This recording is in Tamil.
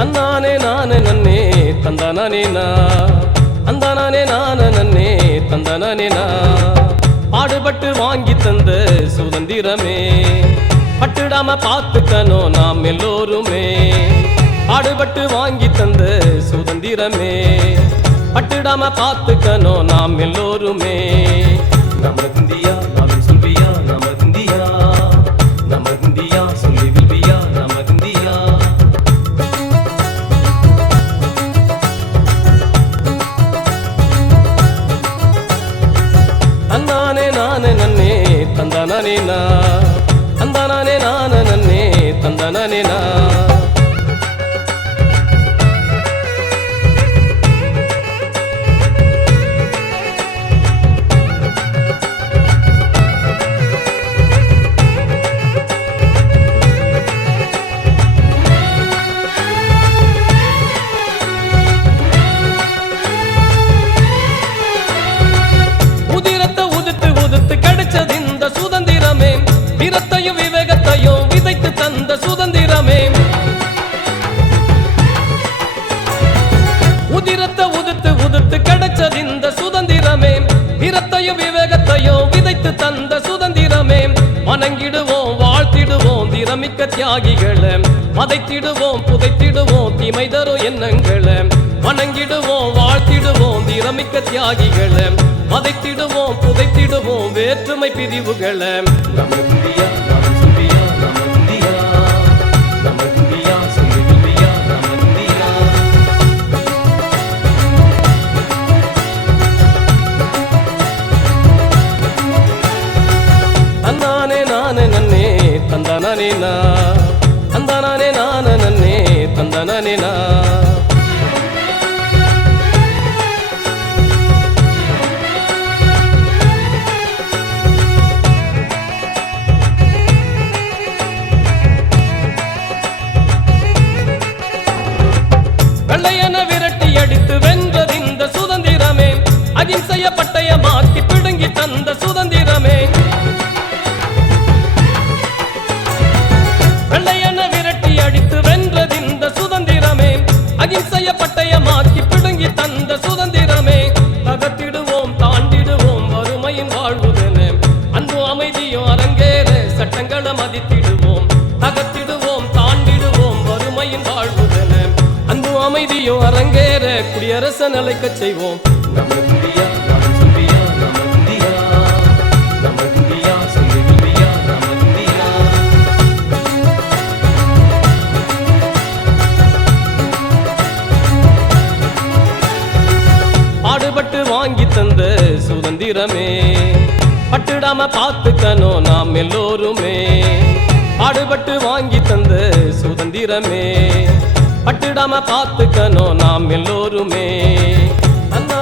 தன்னானே நானே நன்னே தந்தானே நா அந்தானே நானே நன்னே தந்தானே நா பாடுபட்டு வாங்கி தந்த சுதந்திரமே பட்டுடாம பார்த்துக்கணும் நாம் எல்லோருமே பாடுபட்டு வாங்கி தந்த சுதந்திரமே பட்டுடாம பார்த்துக்கணும் நாம் எல்லோருமே நம்ம இந்தியா நானும் சொல்வியா நம்ம இந்தியா நம்ம இந்தியா சொல்லி வில்வியா நம்ம இந்தியா தன்னானே நானே நன்னே தந்தானே நா அந்தானே நானே நன்னே தந்தானே நா வீரத்தையும் விவேகத்தையும் விதைத்து தந்த சுதந்திரமே உதிரத்தை உதிர்த்து உதிர்த்து கிடைச்சது இந்த சுதந்திரமே வீரத்தையும் விவேகத்தையும் விதைத்து தந்த சுதந்திரமே வணங்கிடுவோம் வாழ்த்திடுவோம் திறமிக்க தியாகிகளை மதைத்திடுவோம் புதைத்திடுவோம் தீமை தரும் எண்ணங்களை வணங்கிடுவோம் வாழ்த்திடுவோம் திறமிக்க தியாகிகளை மதைத்திடுவோம் புதைத்திடுவோம் வேற்றுமை பிரிவுகளை நம்ம இந்தியா நம்ம சொல்வியா நம்ம இந்தியா நம்ம இந்தியா சொல்லி வில்வியா நம்ம இந்தியா தன்னானே நானே நன்னே தந்தானே நா அந்தானே நானே நன்னே தந்தானே நா வெள்ளையன விரட்டி அடித்து வென்றது இந்த சுதந்திரமே அகிம்சைய பட்டயமாக்கி பிடுங்கி தந்த சுதந்திரமே வெள்ளையன விரட்டி அடித்து வென்றது இந்த சுதந்திரமே அகிம்சைய பட்டயமாக்கி பிடுங்கி தந்த சுதந்திரமே தகத்திடுவோம் தாண்டிடுவோம் வறுமையின் வாழ்வுதென அன்பு அமைதியும் அரங்கேற சட்டங்களை மதித்திடுவோம் தகத்திடுவோம் தாண்டிடுவோம் வறுமையின் வாழ்வுதென அன்பு அமைதியும் அரங்கேற குடியரச நிலைக்க செய்வோம் நம்ம இந்தியா நானும் சொல்வியா நம்ம இந்தியா நம்ம இந்தியா சொல்லி வில்வியா நம்ம இந்தியா பாடுபட்டு வாங்கி தந்த சுதந்திரமே பட்டுடாம பார்த்துக்கணும் நாம் எல்லோருமே பாடுபட்டு வாங்கி தந்த சுதந்திரமே பட்டுடாம பார்த்துக்கணும் நாம் எல்லோருமே அண்ணா